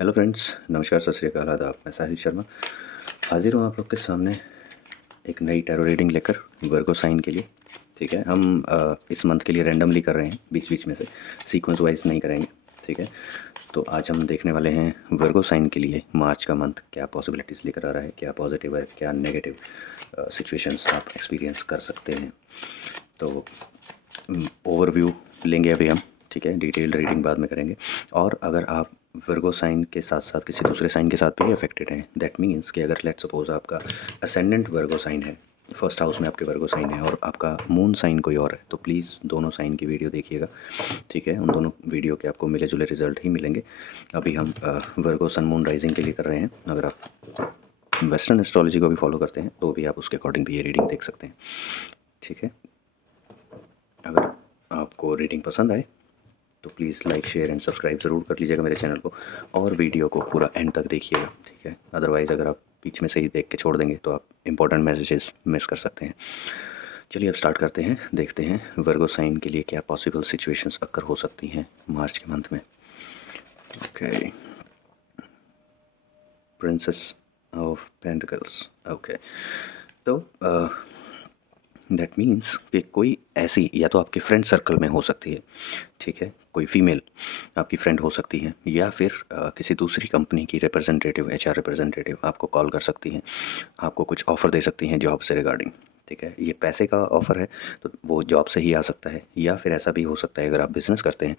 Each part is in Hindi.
हेलो फ्रेंड्स, नमस्कार, सत श्री अकाल, आदाब। मैं साहिल शर्मा हाजिर हूँ आप लोग के सामने एक नई टैरो रीडिंग लेकर वर्गो साइन के लिए। ठीक है, हम इस मंथ के लिए रैंडमली कर रहे हैं, बीच बीच में से सीक्वेंस वाइज नहीं करेंगे। ठीक है, तो आज हम देखने वाले हैं वर्गो साइन के लिए मार्च का मंथ क्या पॉसिबिलिटीज़ लेकर आ रहा है, क्या पॉजिटिव है, क्या नेगेटिव सिचुएशंस आप एक्सपीरियंस कर सकते हैं। तो ओवरव्यू लेंगे अभी हम। ठीक है, डिटेल्ड रीडिंग बाद में करेंगे। और अगर आप वर्गो साइन के साथ साथ किसी दूसरे साइन के साथ भी अफेक्टेड हैं, दैट मीन्स कि अगर लेट सपोज आपका असेंडेंट वर्गो साइन है, फर्स्ट हाउस में आपके वर्गो साइन है, और आपका मून साइन कोई और है, तो प्लीज़ दोनों साइन की वीडियो देखिएगा। ठीक है, उन दोनों वीडियो के आपको मिले जुले रिजल्ट ही मिलेंगे। अभी हम वर्गो सन मून राइजिंग के लिए कर रहे हैं। अगर आप वेस्टर्न एस्ट्रोलॉजी को भी फॉलो करते हैं तो भी आप उसके अकॉर्डिंग भी ये रीडिंग देख सकते हैं। ठीक है, अगर आपको रीडिंग पसंद आए तो please like share and subscribe ज़रूर कर लीजिएगा मेरे चैनल को, और वीडियो को पूरा एंड तक देखिएगा। ठीक है, अदरवाइज़ अगर आप बीच में से ही देख के छोड़ देंगे तो आप इंपॉर्टेंट मैसेजेस मिस कर सकते हैं। चलिए अब स्टार्ट करते हैं, देखते हैं वर्गो साइन के लिए क्या पॉसिबल सिचुएशंस अक्कर हो सकती हैं मार्च के मंथ में। Okay, princess of pentacles. Okay, तो दैट मीन्स कि कोई ऐसी या तो आपके फ्रेंड सर्कल में हो सकती है। ठीक है, कोई फीमेल आपकी फ्रेंड हो सकती है, या फिर किसी दूसरी कंपनी की रिप्रेजेंटेटिव, एचआर रिप्रेजेंटेटिव आपको कॉल कर सकती हैं, आपको कुछ ऑफ़र दे सकती हैं जॉब से रिगार्डिंग। ठीक है, ये पैसे का ऑफ़र है तो वो जॉब से ही आ सकता है, या फिर ऐसा भी हो सकता है अगर आप बिज़नेस करते हैं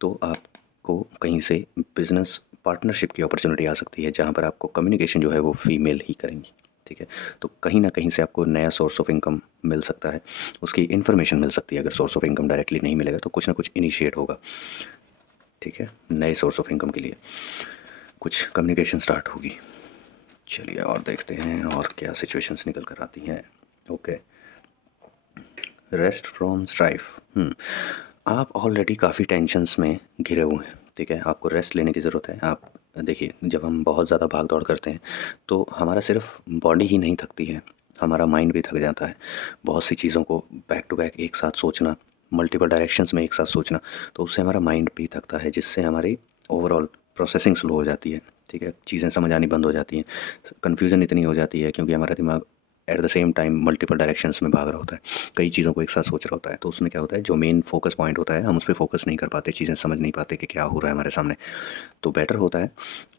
तो आपको कहीं से बिज़नेस पार्टनरशिप की अपॉर्चुनिटी आ सकती है, जहाँ पर आपको कम्युनिकेशन जो है वो फीमेल ही करेंगी। ठीक है, तो कहीं ना कहीं से आपको नया सोर्स ऑफ इनकम मिल सकता है, उसकी इन्फॉर्मेशन मिल सकती है। अगर सोर्स ऑफ इनकम डायरेक्टली नहीं मिलेगा तो कुछ ना कुछ इनिशिएट होगा। ठीक है, नए सोर्स ऑफ इनकम के लिए कुछ कम्युनिकेशन स्टार्ट होगी। चलिए और देखते हैं और क्या सिचुएशंस निकल कर आती हैं। Okay, rest from strife. आप ऑलरेडी काफ़ी टेंशन्स में घिरे हुए हैं। ठीक है, आपको रेस्ट लेने की ज़रूरत है। आप देखिए, जब हम बहुत ज़्यादा भाग दौड़ करते हैं तो हमारा सिर्फ बॉडी ही नहीं थकती है, हमारा माइंड भी थक जाता है। बहुत सी चीज़ों को बैक टू बैक एक साथ सोचना, मल्टीपल डायरेक्शंस में एक साथ सोचना, तो उससे हमारा माइंड भी थकता है, जिससे हमारी ओवरऑल प्रोसेसिंग स्लो हो जाती है। ठीक है, चीज़ें समझ आनी बंद हो जाती हैं, कन्फ्यूज़न इतनी हो जाती है क्योंकि हमारा दिमाग at the same time multiple directions में भाग रहा होता है, कई चीज़ों को एक साथ सोच रहा होता है। तो उसमें क्या होता है, जो मेन फोकस पॉइंट होता है हम उस पर फोकस नहीं कर पाते, चीज़ें समझ नहीं पाते कि क्या हो रहा है हमारे सामने। तो बेटर होता है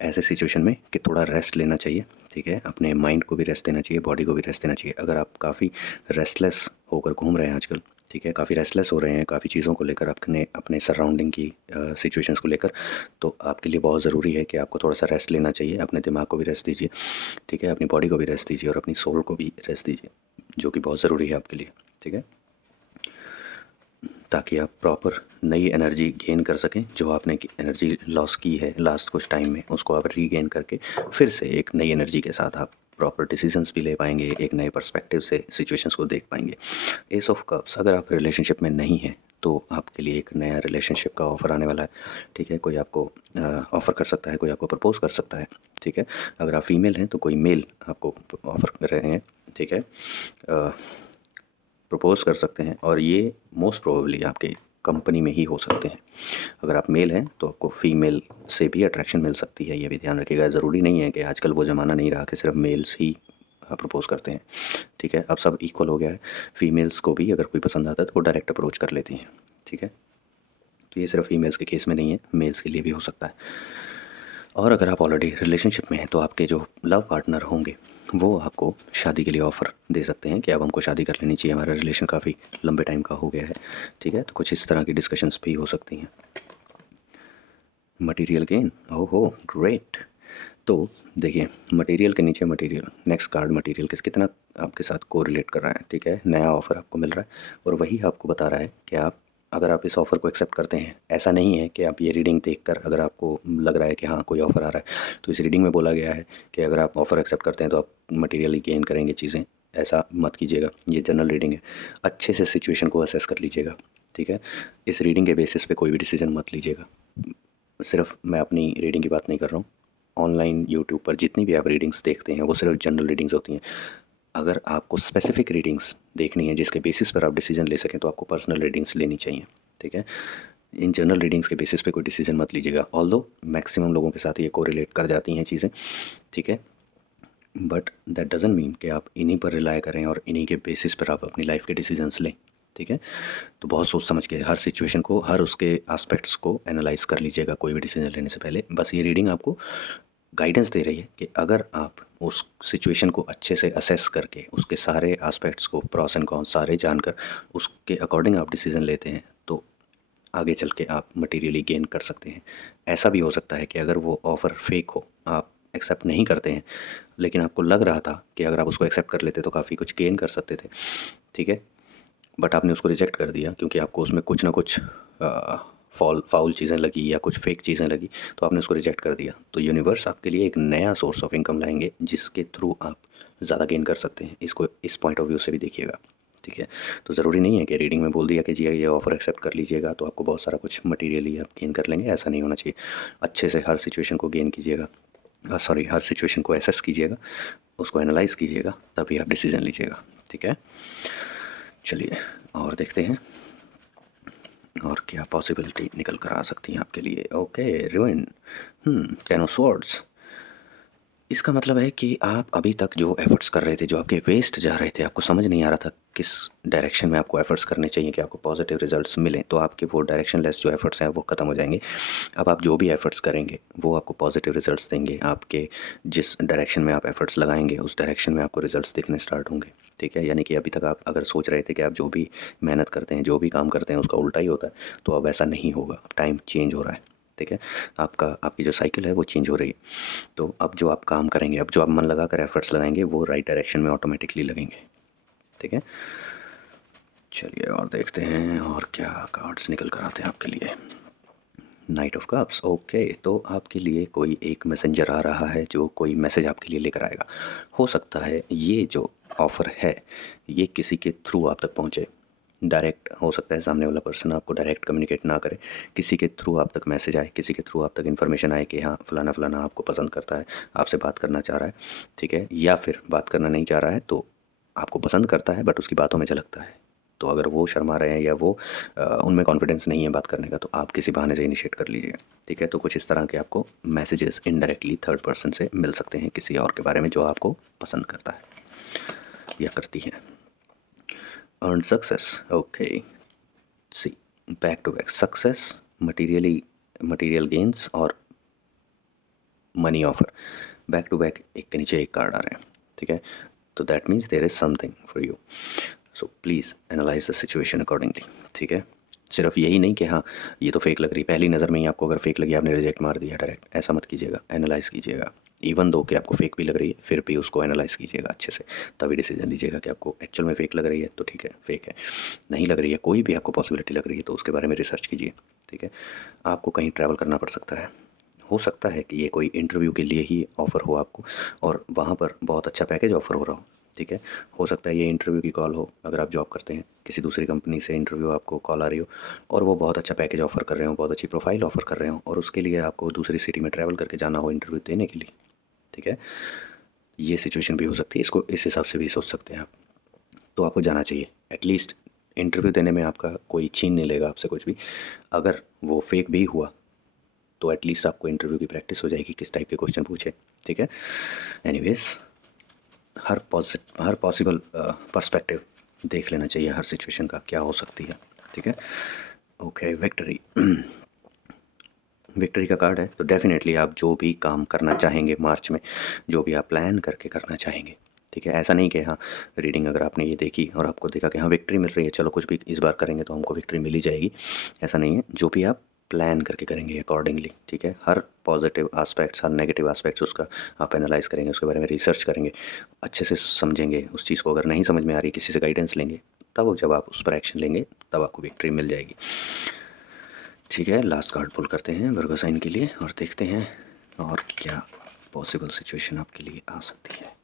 ऐसे सिचुएशन में कि थोड़ा रेस्ट लेना चाहिए। ठीक है, अपने माइंड को भी रेस्ट देना चाहिए, बॉडी को भी रेस्ट देना चाहिए। अगर आप काफ़ी रेस्टलेस होकर घूम रहे हैं आजकल, ठीक है, काफ़ी रेस्टलेस हो रहे हैं काफ़ी चीज़ों को लेकर, अपने अपने सराउंडिंग की सिचुएशंस को लेकर, तो आपके लिए बहुत ज़रूरी है कि आपको थोड़ा सा रेस्ट लेना चाहिए। अपने दिमाग को भी रेस्ट दीजिए। ठीक है, अपनी बॉडी को भी रेस्ट दीजिए और अपनी सोल को भी रेस्ट दीजिए, जो कि बहुत ज़रूरी है आपके लिए। ठीक है, ताकि आप प्रॉपर नई एनर्जी गेन कर सकें। जो आपने एनर्जी लॉस की है लास्ट कुछ टाइम में, उसको आप रीगेन करके फिर से एक नई एनर्जी के साथ आप प्रॉपर डिसीजंस भी ले पाएंगे, एक नए पर्सपेक्टिव से सिचुएशंस को देख पाएंगे। एस ऑफ कप्स, अगर आप रिलेशनशिप में नहीं हैं तो आपके लिए एक नया रिलेशनशिप का ऑफ़र आने वाला है। ठीक है, कोई आपको ऑफ़र कर सकता है, कोई आपको प्रपोज़ कर सकता है। ठीक है, अगर आप फीमेल हैं तो कोई मेल आपको ऑफ़र कर रहे हैं। ठीक है, प्रपोज़ कर सकते हैं, और ये मोस्ट प्रोबेबली आपके कंपनी में ही हो सकते हैं। अगर आप मेल हैं तो आपको फीमेल से भी अट्रैक्शन मिल सकती है, ये भी ध्यान रखिएगा। ज़रूरी नहीं है कि आजकल वो ज़माना नहीं रहा कि सिर्फ मेल्स ही प्रपोज़ करते हैं। ठीक है, अब सब इक्वल हो गया है। फीमेल्स को भी अगर कोई पसंद आता है तो वो डायरेक्ट अप्रोच कर लेती हैं। ठीक है, तो ये सिर्फ फीमेल्स के केस में नहीं है, मेल्स के लिए भी हो सकता है। और अगर आप ऑलरेडी रिलेशनशिप में हैं तो आपके जो लव पार्टनर होंगे वो आपको शादी के लिए ऑफ़र दे सकते हैं कि अब हमको शादी कर लेनी चाहिए, हमारा रिलेशन काफ़ी लंबे टाइम का हो गया है। ठीक है, तो कुछ इस तरह की डिस्कशंस भी हो सकती हैं। मटेरियल गेन, ओहो ग्रेट। तो देखिए, मटेरियल के नीचे मटेरियल, नेक्स्ट कार्ड मटेरियल कितना आपके साथ कोरिलेट कर रहा है। ठीक है, नया ऑफ़र आपको मिल रहा है और वही आपको बता रहा है कि आप, अगर आप इस ऑफ़र को एक्सेप्ट करते हैं, ऐसा नहीं है कि आप ये रीडिंग देखकर अगर आपको लग रहा है कि हाँ कोई ऑफ़र आ रहा है, तो इस रीडिंग में बोला गया है कि अगर आप ऑफ़र एक्सेप्ट करते हैं तो आप मटेरियली गेन करेंगे चीज़ें। ऐसा मत कीजिएगा, ये जनरल रीडिंग है, अच्छे से सिचुएशन को असेस कर लीजिएगा। ठीक है, इस रीडिंग के बेसिस पे कोई भी डिसीजन मत लीजिएगा। सिर्फ मैं अपनी रीडिंग की बात नहीं कर रहा हूँ, ऑनलाइन यूट्यूब पर जितनी भी आप रीडिंग्स देखते हैं वो सिर्फ जनरल रीडिंग्स होती हैं। अगर आपको स्पेसिफिक रीडिंग्स देखनी है जिसके बेसिस पर आप डिसीजन ले सकें तो आपको पर्सनल रीडिंग्स लेनी चाहिए। ठीक है, इन जनरल रीडिंग्स के बेसिस पे कोई डिसीजन मत लीजिएगा, ऑल्दो मैक्सिमम लोगों के साथ ये कोरिलेट कर जाती हैं चीज़ें, ठीक है। बट दैट डज़न्ट मीन कि आप इन्हीं पर रिलाय करें और इन्हीं के बेसिस पर आप अपनी लाइफ के डिसीजंस लें, ठीक है। तो बहुत सोच समझ के हर सिचुएशन को, हर उसके एस्पेक्ट्स को एनालाइज कर लीजिएगा कोई भी डिसीजन लेने से पहले। बस ये रीडिंग आपको गाइडेंस दे रही है कि अगर आप उस सिचुएशन को अच्छे से असेस करके उसके सारे एस्पेक्ट्स को, प्रॉस एंड कॉन्स सारे जानकर उसके अकॉर्डिंग आप डिसीजन लेते हैं, तो आगे चल के आप मटेरियली गेन कर सकते हैं। ऐसा भी हो सकता है कि अगर वो ऑफ़र फेक हो, आप एक्सेप्ट नहीं करते हैं, लेकिन आपको लग रहा था कि अगर आप उसको एक्सेप्ट कर लेते तो काफ़ी कुछ गेन कर सकते थे, ठीक है। बट आपने उसको रिजेक्ट कर दिया क्योंकि आपको उसमें कुछ ना कुछ फाउल चीज़ें लगी या कुछ फेक चीज़ें लगी, तो आपने उसको रिजेक्ट कर दिया। तो यूनिवर्स आपके लिए एक नया सोर्स ऑफ इनकम लाएंगे जिसके थ्रू आप ज़्यादा गेन कर सकते हैं। इसको इस पॉइंट ऑफ व्यू से भी देखिएगा, ठीक है। तो ज़रूरी नहीं है कि रीडिंग में बोल दिया कि जी ये ऑफ़र एक्सेप्ट कर लीजिएगा तो आपको बहुत सारा कुछ मटीरियली आप गेन कर लेंगे, ऐसा नहीं होना चाहिए। अच्छे से हर सिचुएशन को गेन कीजिएगा, सॉरी हर सिचुएशन को एसेस कीजिएगा, उसको एनालाइज़ कीजिएगा, तभी आप डिसीज़न लीजिएगा, ठीक है। चलिए और देखते हैं और क्या पॉसिबिलिटी निकल कर आ सकती हैं आपके लिए। Okay, रूइन, 10 of swords. इसका मतलब है कि आप अभी तक जो एफ़र्ट्स कर रहे थे, जो आपके वेस्ट जा रहे थे, आपको समझ नहीं आ रहा था किस डायरेक्शन में आपको एफ़र्ट्स करने चाहिए कि आपको पॉजिटिव रिजल्ट्स मिलें, तो आपके वो डायरेक्शनलेस जो एफ़र्ट्स हैं वो ख़त्म हो जाएंगे। अब आप जो भी एफ़र्ट्स करेंगे वो आपको पॉजिटिव रिजल्ट्स देंगे। आपके जिस डायरेक्शन में आप एफ़र्ट्स लगाएंगे उस डायरेक्शन में आपको रिजल्ट्स दिखने स्टार्ट होंगे, ठीक है। यानी कि अभी तक आप अगर सोच रहे थे कि आप जो भी मेहनत करते हैं, जो भी काम करते हैं उसका उल्टा ही होता है, तो अब ऐसा नहीं होगा। अब टाइम चेंज हो रहा है, ठीक है। आपकी जो साइकिल है वो चेंज हो रही है। तो अब जो आप काम करेंगे, अब जो आप मन लगा कर एफर्ट्स लगाएंगे वो राइट डायरेक्शन में ऑटोमेटिकली लगेंगे, ठीक है। चलिए और देखते हैं और क्या कार्ड्स निकल कर आते हैं आपके लिए। Night of cups, okay. तो आपके लिए कोई एक मैसेंजर आ रहा है जो कोई मैसेज आपके लिए लेकर आएगा। हो सकता है ये जो ऑफ़र है ये किसी के थ्रू आप तक पहुँचे, डायरेक्ट हो सकता है सामने वाला पर्सन आपको डायरेक्ट कम्युनिकेट ना करे, किसी के थ्रू आप तक मैसेज आए, किसी के थ्रू आप तक इन्फॉर्मेशन आए कि हाँ फ़लाना फ़लाना आपको पसंद करता है, आपसे बात करना चाह रहा है, ठीक है। या फिर बात करना नहीं चाह रहा है तो आपको पसंद करता है बट उसकी बातों में झलकता है। तो अगर वो शर्मा रहे हैं या वो उनमें कॉन्फिडेंस नहीं है बात करने का, तो आप किसी बहाने से इनिशिएट कर लीजिए, ठीक है। तो कुछ इस तरह के आपको मैसेजेस इनडायरेक्टली थर्ड पर्सन से मिल सकते हैं किसी और के बारे में जो आपको पसंद करता है या करती है। Earn success, okay. See, back to back success, material gains और money offer, back to back एक के नीचे एक कार्ड आ रहे हैं, ठीक है। तो that means there is something for you, so please analyse the situation accordingly, ठीक है। सिर्फ यही नहीं कि हाँ ये तो फेक लग रही, पहली नज़र में ही आपको अगर फेक लगी आपने रिजेक्ट मार दिया डायरेक्ट, ऐसा मत कीजिएगा। एनालाइज़ कीजिएगा, इवन दो कि आपको फेक भी लग रही है फिर भी उसको एनालाइज़ कीजिएगा अच्छे से, तभी डिसीजन लीजिएगा कि आपको एक्चुअल में फेक लग रही है तो ठीक है फेक है, नहीं लग रही है कोई भी आपको पॉसिबिलिटी लग रही है तो उसके बारे में रिसर्च कीजिए, ठीक है। आपको कहीं ट्रैवल करना पड़ सकता है, हो सकता है कि ये कोई इंटरव्यू के लिए ही ऑफ़र हो आपको और वहाँ पर बहुत अच्छा पैकेज ऑफ़र हो रहा हो, ठीक है। हो सकता है ये इंटरव्यू की कॉल हो, अगर आप जॉब करते हैं किसी दूसरी कंपनी से इंटरव्यू आपको कॉल आ रही हो और वो बहुत अच्छा पैकेज ऑफ़र कर रहे हो, बहुत अच्छी प्रोफाइल ऑफ़र कर रहे हो और उसके लिए आपको दूसरी सिटी में ट्रैवल करके जाना हो इंटरव्यू देने के लिए, ठीक है। ये सिचुएशन भी हो सकती है, इसको इस हिसाब से भी सोच सकते हैं आप। तो आपको जाना चाहिए, एटलीस्ट इंटरव्यू देने में आपका कोई छीन नहीं लेगा आपसे कुछ भी। अगर वो फेक भी हुआ तो एटलीस्ट आपको इंटरव्यू की प्रैक्टिस हो जाएगी किस टाइप के क्वेश्चन पूछे, ठीक है। एनीवेज हर पॉसिबल पर्सपेक्टिव देख लेना चाहिए हर सिचुएशन का क्या हो सकती है, ठीक है। ओके, विक्ट्री, विक्ट्री का कार्ड है तो डेफिनेटली आप जो भी काम करना चाहेंगे मार्च में, जो भी आप प्लान करके करना चाहेंगे, ठीक है। ऐसा नहीं कि हाँ रीडिंग अगर आपने ये देखी और आपको देखा कि हाँ विक्ट्री मिल रही है चलो कुछ भी इस बार करेंगे तो हमको विक्ट्री मिल ही जाएगी, ऐसा नहीं है। जो भी आप प्लान करके करेंगे अकॉर्डिंगली, ठीक है। हर पॉजिटिव एस्पेक्ट्स हर नेगेटिव एस्पेक्ट्स उसका आप एनालाइज करेंगे, उसके बारे में रिसर्च करेंगे, अच्छे से समझेंगे उस चीज़ को। अगर नहीं समझ में आ रही किसी से गाइडेंस लेंगे, तब जब आप उस पर एक्शन लेंगे तब आपको विक्ट्री मिल जाएगी, ठीक है। लास्ट कार्ड पुल करते हैं वर्गो साइन के लिए और देखते हैं और क्या पॉसिबल सिचुएशन आपके लिए आ सकती है।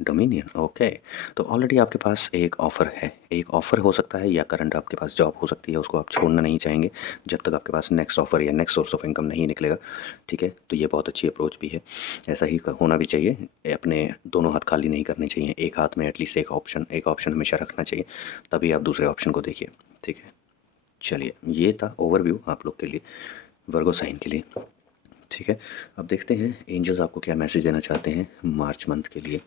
Dominion, okay. तो ऑलरेडी आपके पास एक ऑफ़र है, एक ऑफ़र हो सकता है या करंट आपके पास जॉब हो सकती है, उसको आप छोड़ना नहीं चाहेंगे जब तक आपके पास नेक्स्ट ऑफ़र या नेक्स्ट सोर्स ऑफ इनकम नहीं निकलेगा, ठीक है। तो ये बहुत अच्छी अप्रोच भी है, ऐसा ही होना भी चाहिए। अपने दोनों हाथ खाली नहीं करने चाहिए, एक हाथ में एटलीस्ट एक ऑप्शन हमेशा रखना चाहिए, तभी आप दूसरे ऑप्शन को देखिए, ठीक है। चलिए, ये था ओवरव्यू आप लोग के लिए, वर्गो साइन के लिए। ठीक है, अब देखते हैं एंजल्स आपको क्या मैसेज देना चाहते हैं मार्च मंथ के लिए।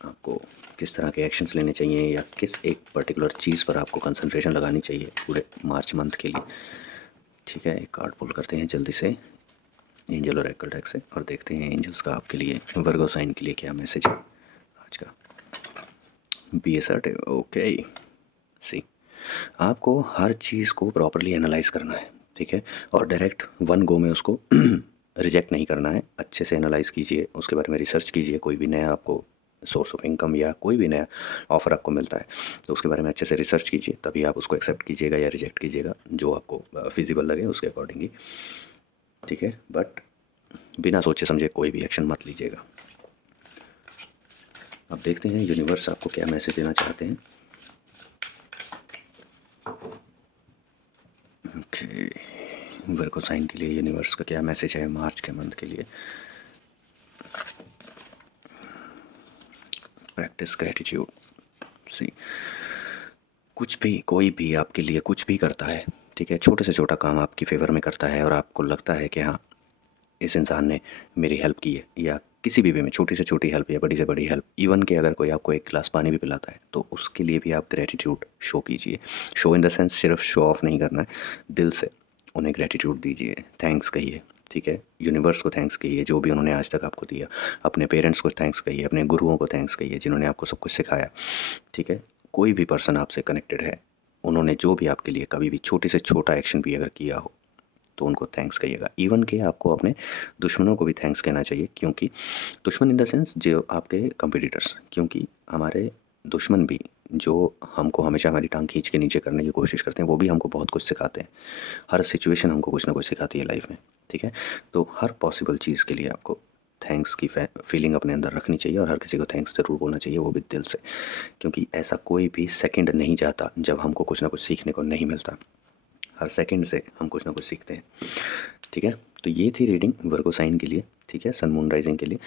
आपको किस तरह के एक्शंस लेने चाहिए या किस एक पर्टिकुलर चीज़ पर आपको कंसंट्रेशन लगानी चाहिए पूरे मार्च मंथ के लिए। ठीक है, एक कार्ड पुल करते हैं जल्दी से एंजल और ओरेकल डेक से और देखते हैं एंजल्स का आपके लिए वर्गो साइन के लिए क्या मैसेज है आज का। B assertive. ओके, सी, आपको हर चीज़ को प्रॉपरली एनालाइज करना है। ठीक है, और डायरेक्ट वन गो में उसको रिजेक्ट नहीं करना है। अच्छे से एनालाइज कीजिए, उसके बारे में रिसर्च कीजिए। कोई भी नया आपको सोर्स ऑफ इनकम या कोई भी नया ऑफ़र आपको मिलता है तो उसके बारे में अच्छे से रिसर्च कीजिए, तभी आप उसको एक्सेप्ट कीजिएगा या रिजेक्ट कीजिएगा, जो आपको फिजिबल लगे उसके अकॉर्डिंगली। ठीक है, बट बिना सोचे समझे कोई भी एक्शन मत लीजिएगा। अब देखते हैं यूनिवर्स आपको क्या मैसेज देना चाहते हैं। ओके, वर्गो साइन के लिए यूनिवर्स का क्या मैसेज है मार्च के मंथ के लिए। Practice gratitude. सी, कुछ भी कोई भी आपके लिए कुछ भी करता है, ठीक है, छोटे से छोटा काम आपकी फेवर में करता है और आपको लगता है कि हाँ इस इंसान ने मेरी हेल्प की है, या किसी भी वे में छोटी से छोटी हेल्प या बड़ी से बड़ी हेल्प, इवन कि अगर कोई आपको एक गिलास पानी भी पिलाता है तो उसके लिए भी आप ग्रेटिट्यूड शो कीजिए। शो इन द सेंस सिर्फ शो ऑफ नहीं करना है, दिल से उन्हें ग्रेटिट्यूड दीजिए, थैंक्स कहिए। ठीक है, यूनिवर्स को थैंक्स कहिए जो भी उन्होंने आज तक आपको दिया, अपने पेरेंट्स को थैंक्स कहिए, अपने गुरुओं को थैंक्स कहिए जिन्होंने आपको सब कुछ सिखाया। ठीक है, कोई भी पर्सन आपसे कनेक्टेड है, उन्होंने जो भी आपके लिए कभी भी छोटी से छोटा एक्शन भी अगर किया हो तो उनको थैंक्स कहिएगा। इवन कि आपको अपने दुश्मनों को भी थैंक्स कहना चाहिए, क्योंकि दुश्मन इन द सेंस जो आपके कंपटीटर्स, क्योंकि हमारे दुश्मन भी जो हमको हमेशा हमारी टांग खींच के नीचे करने की कोशिश करते हैं, वो भी हमको बहुत कुछ सिखाते हैं। हर सिचुएशन हमको कुछ ना कुछ सिखाती है लाइफ में। ठीक है, तो हर पॉसिबल चीज़ के लिए आपको थैंक्स की फीलिंग अपने अंदर रखनी चाहिए और हर किसी को थैंक्स ज़रूर बोलना चाहिए, वो भी दिल से, क्योंकि ऐसा कोई भी सेकंड नहीं जाता जब हमको कुछ ना कुछ सीखने को नहीं मिलता। हर सेकंड से हम कुछ ना कुछ सीखते हैं। ठीक है, तो ये थी रीडिंग वर्गो साइन के लिए। ठीक है, सन मून राइजिंग के लिए।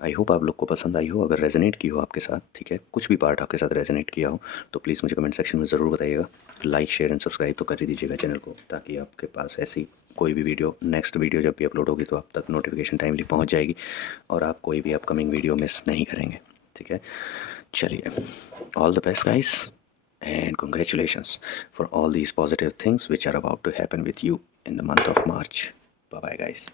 आई होप आप लोग को पसंद आई हो, अगर रेजोनेट की हो आपके साथ, ठीक है, कुछ भी पार्ट आपके साथ रेजोनेट किया हो तो प्लीज़ मुझे कमेंट सेक्शन में ज़रूर बताइएगा। लाइक शेयर एंड सब्सक्राइब तो कर ही दीजिएगा चैनल को, ताकि आपके पास ऐसी कोई भी वीडियो, नेक्स्ट वीडियो जब भी अपलोड होगी तो आप तक नोटिफिकेशन टाइमली पहुँच जाएगी और आप कोई भी अपकमिंग वीडियो मिस नहीं करेंगे। ठीक है, चलिए, all the best guys and congratulations for all these positive things which are about to happen with you in the month of March. Bye bye guys.